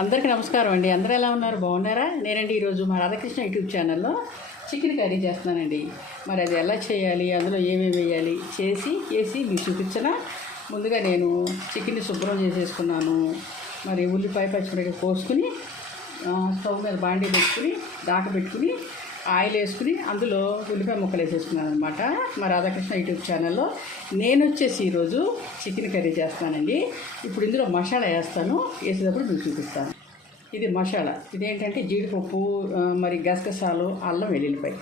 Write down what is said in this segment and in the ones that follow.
అందరికీ నమస్కారం అండి. అందరూ ఎలా ఉన్నారు? బాగున్నారా? నేనండి ఈరోజు మా రాధాకృష్ణ యూట్యూబ్ ఛానల్లో చికెన్ కర్రీ చేస్తున్నానండి. మరి అది ఎలా చేయాలి? అందులో ఏమేమి వేయాలి? చేసి వేసి మీకు చూపించిన ముందుగా నేను చికెన్ని శుభ్రం చేసేసుకున్నాను. మరి ఉల్లిపాయ పచ్చిమిరపకాయ కోసుకుని స్టవ్ మీద బాండీ పెట్టుకుని దాక పెట్టుకుని ఆయిల్ వేసుకుని అందులో ఉల్లిపాయ ముక్కలు వేసేసుకున్నాను అనమాట మా రాధాకృష్ణ యూట్యూబ్ ఛానల్లో. నేను వచ్చేసి ఈరోజు చికెన్ కర్రీ చేస్తానండి. ఇప్పుడు ఇందులో మసాలా వేస్తాను. వేసేటప్పుడు మీకు చూపిస్తాను. ఇది మసాలా. ఇదేంటంటే జీడిపప్పు మరి గసగసాలు అల్లం వెల్లుల్లిపాయ.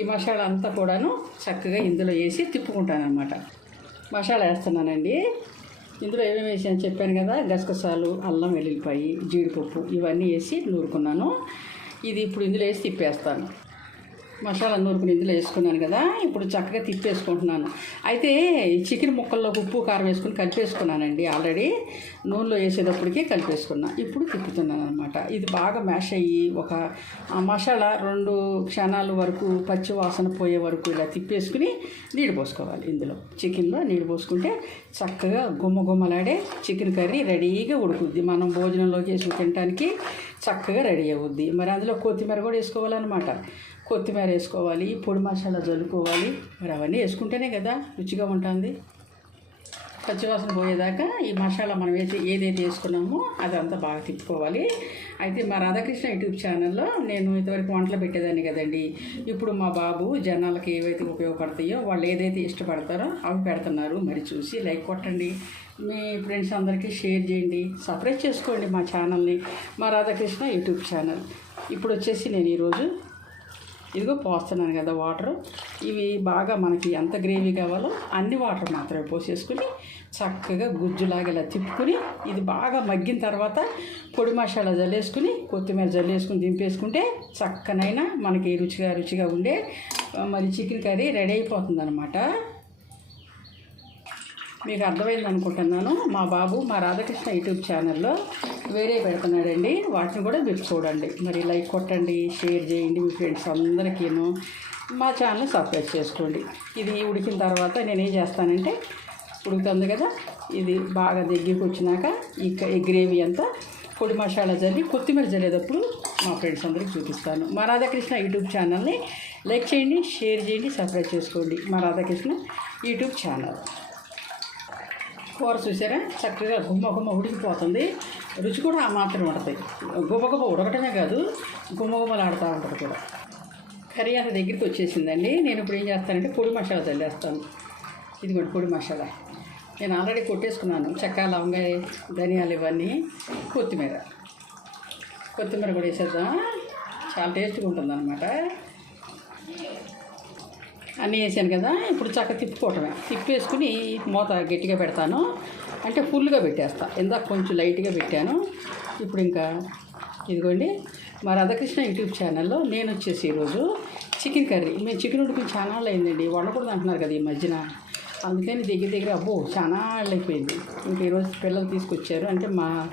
ఈ మసాలా అంతా కూడాను చక్కగా ఇందులో వేసి తిప్పుకుంటాను అనమాట మసాలా వేస్తున్నానండి. ఇందులో ఏమేమి వేసాను చెప్పాను కదా? గసగసాలు అల్లం వెల్లుల్లిపాయి జీడిపప్పు ఇవన్నీ వేసి నూరుకున్నాను. ఇది ఇప్పుడు ఇందులో వేసి తిప్పేస్తాను. మసాలా నూరుకుని ఇందులో వేసుకున్నాను కదా ఇప్పుడు చక్కగా తిప్పేసుకుంటున్నాను. అయితే ఈ చికెన్ ముక్కల్లో ఉప్పు కారం వేసుకుని కలిపేసుకున్నానండి ఆల్రెడీ. నూనెలో వేసేటప్పటికి కలిపేసుకున్నా. ఇప్పుడు తిప్పుతున్నాను అనమాట ఇది బాగా మ్యాష్ అయ్యి ఒక మసాలా రెండు క్షణాల వరకు పచ్చి వాసన పోయే వరకు ఇలా తిప్పేసుకుని నీళ్ళు పోసుకోవాలి ఇందులో. చికెన్లో నీళ్ళు పోసుకుంటే చక్కగా గుమ్మ గుమ్మలాడే చికెన్ కర్రీ రెడీగా ఉడుకుద్ది. మనం భోజనంలోకి వేసి తినడానికి చక్కగా రెడీ అవుద్ది. మరి అందులో కొత్తిమీర కూడా వేసుకోవాలన్నమాట. కొత్తిమీర వేసుకోవాలి పొడి మసాలా చల్లుకోవాలి. మరి అవన్నీ వేసుకుంటేనే కదా రుచిగా ఉంటుంది. పచ్చివాసన పోయేదాకా ఈ మసాలా మనం ఏది ఏదైతే వేసుకున్నామో అదంతా బాగా తిప్పుకోవాలి. అయితే మా రాధాకృష్ణ యూట్యూబ్ ఛానల్లో నేను ఇంతవరకు వంటలు పెట్టేదాన్ని కదండి. ఇప్పుడు మా బాబు జనాలకి ఏవైతే ఉపయోగపడతాయో వాళ్ళు ఏదైతే ఇష్టపడతారో అవి పెడుతున్నారు. మరి చూసి లైక్ కొట్టండి. మీ ఫ్రెండ్స్ అందరికీ షేర్ చేయండి. సపరేట్ చేసుకోండి మా ఛానల్ని. మా రాధాకృష్ణ యూట్యూబ్ ఛానల్. ఇప్పుడు వచ్చేసి నేను ఈరోజు ఇదిగో పోస్తున్నాను కదా వాటర్. ఇవి బాగా మనకి ఎంత గ్రేవీ కావాలో అన్ని వాటర్ మాత్రమే పోసేసుకుని చక్కగా గుజ్జులాగా ఇలా తిప్పుకుని ఇది బాగా మగ్గిన తర్వాత పొడి మసాలా జల్లేసుకుని కొత్తిమీర జల్లేసుకుని దింపేసుకుంటే చక్కనైనా మనకి రుచిగా రుచిగా ఉండే మరి చికెన్ కర్రీ రెడీ అయిపోతుంది మీకు అర్థమైంది అనుకుంటున్నాను. మా బాబు మా రాధాకృష్ణ యూట్యూబ్ ఛానల్లో వేరే పెడుతున్నాడండి. వాటిని కూడా మీరు చూడండి. మరి లైక్ కొట్టండి షేర్ చేయండి మీ ఫ్రెండ్స్ అందరికీను. మా ఛానల్ సబ్స్క్రైబ్ చేసుకోండి. ఇది ఉడికిన తర్వాత నేను ఏం చేస్తానంటే ఉడుకుతుంది కదా? ఇది బాగా దగ్గరికి వచ్చినాక ఈ ఈ గ్రేవీ అంతా పొడి మసాలా జల్లి కొత్తిమీర జల్లేటప్పుడు మా ఫ్రెండ్స్ అందరికి చూపిస్తాను. మా రాధాకృష్ణ యూట్యూబ్ ఛానల్ని లైక్ చేయండి షేర్ చేయండి సబ్స్క్రైబ్ చేసుకోండి. మా రాధాకృష్ణ యూట్యూబ్ ఛానల్. కూర చూసారా? చక్కగా గుమ్మ గుమ్మ ఉడికిపోతుంది. రుచి కూడా ఆ మాత్రం ఉంటుంది. గుమ్మ గుమ్మ ఉడకటమే కాదు గుమ్మ గుమ్మలాడుతూ ఉంటుంది కూడా. కర్రీ అంత దగ్గరికి వచ్చేసిందండి. నేను ఇప్పుడు ఏం చేస్తానంటే పొడి మసాలా చల్లేస్తాను ఇదిగోండి పొడి మసాలా. నేను ఆల్రెడీ కొట్టేసుకున్నాను చెక్క లవంగాయ ధనియాలు ఇవన్నీ కొత్తిమీర. కొత్తిమీర కూడా వేసేద్దాం. చాలా టేస్ట్గా ఉంటుంది అన్నీ వేసాను కదా ఇప్పుడు చక్క తిప్పుకోవటమే. తిప్పేసుకుని మూత గట్టిగా పెడతాను. అంటే ఫుల్గా పెట్టేస్తా. ఇందాక కొంచెం లైట్గా పెట్టాను. ఇప్పుడు ఇంకా ఇదిగోండి మా రాధాకృష్ణ యూట్యూబ్ ఛానల్లో నేను వచ్చేసి ఈరోజు చికెన్ కర్రీ. మేము చికెన్ ఉడికిన చాలా అయిందండి వండకూడదు అంటున్నారు కదా ఈ మధ్యన. అందుకని దగ్గర దగ్గర అబ్బో చాలా నాళ్ళు అయిపోయింది ఇంక ఈరోజు పిల్లలు తీసుకొచ్చారు. అంటే మా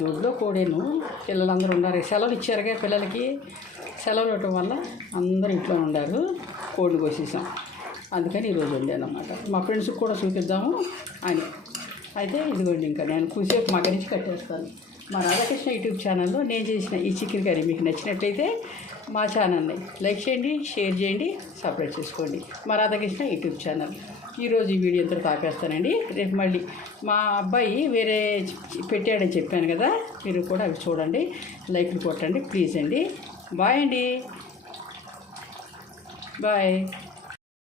దొడ్లో కోడేను. పిల్లలందరూ ఉన్నారు. సెలవులు ఇచ్చారుగా పిల్లలకి. సెలవులు ఇవ్వటం వల్ల అందరూ ఇంట్లో ఉండారు. కోడిని కోసేసాం. అందుకని ఈరోజు ఉండేదన్నమాట మా ఫ్రెండ్స్కి కూడా చూపిద్దాము అని. అయితే ఇదిగోండి ఇంకా నేను కూసేపు నుంచి కట్టేస్తాను. మా రాధాకృష్ణ యూట్యూబ్ ఛానల్లో నేను చేసిన ఈ చికెన్ కర్రీ మీకు నచ్చినట్లయితే మా ఛానల్ని లైక్ చేయండి షేర్ చేయండి సబ్స్క్రైబ్ చేసుకోండి. మా రాధాకృష్ణ యూట్యూబ్ ఛానల్. ఈరోజు ఈ వీడియో అంతా తాపేస్తానండి రేపు మళ్ళీ మా అబ్బాయి వేరే పెట్టాడని చెప్పాను కదా మీరు కూడా అవి చూడండి లైక్లు కొట్టండి ప్లీజ్ అండి. బాయ్ అండి. బాయ్.